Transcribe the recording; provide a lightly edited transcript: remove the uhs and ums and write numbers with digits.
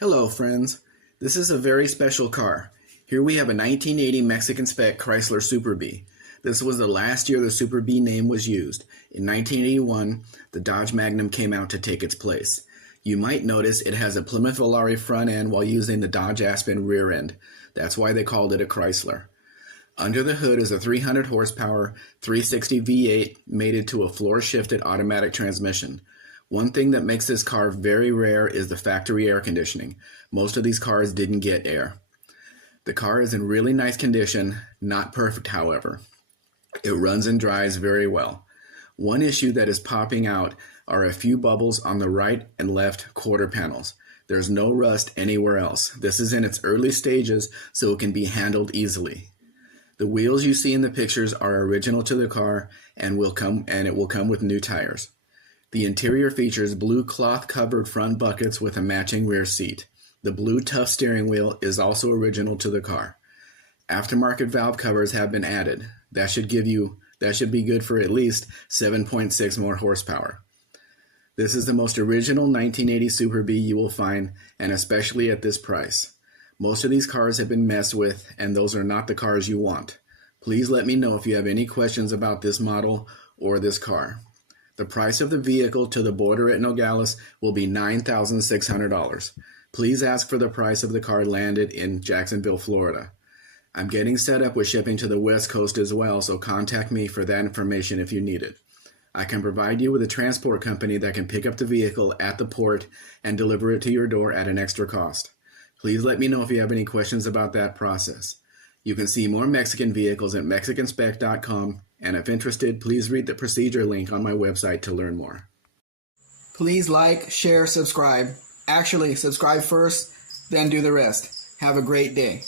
Hello friends, this is a very special car. Here we have a 1980 Mexican Spec Chrysler Superbee. This was the last year the Superbee name was used. In 1981, the Dodge Magnum came out to take its place. You might notice it has a Plymouth Volare front end while using the Dodge Aspen rear end. That's why they called it a Chrysler. Under the hood is a 300 horsepower 360 V8 mated to a floor-shifted automatic transmission. One thing that makes this car very rare is the factory air conditioning. Most of these cars didn't get air. The car is in really nice condition, not perfect however. It runs and drives very well. One issue that is popping out are a few bubbles on the right and left quarter panels. There's no rust anywhere else. This is in its early stages, so it can be handled easily. The wheels you see in the pictures are original to the car and it will come with new tires. The interior features blue cloth-covered front buckets with a matching rear seat. The blue tough steering wheel is also original to the car. Aftermarket valve covers have been added. That should be good for at least 7.6 more horsepower. This is the most original 1980 Superbee you will find, and especially at this price. Most of these cars have been messed with, and those are not the cars you want. Please let me know if you have any questions about this model or this car. The price of the vehicle to the border at Nogales will be $9,600. Please ask for the price of the car landed in Jacksonville, Florida. I'm getting set up with shipping to the West Coast as well, so contact me for that information if you need it. I can provide you with a transport company that can pick up the vehicle at the port and deliver it to your door at an extra cost. Please let me know if you have any questions about that process. You can see more Mexican vehicles at mexicanspec.com, and if interested, please read the procedure link on my website to learn more. Please like, share, subscribe. Actually, subscribe first, then do the rest. Have a great day.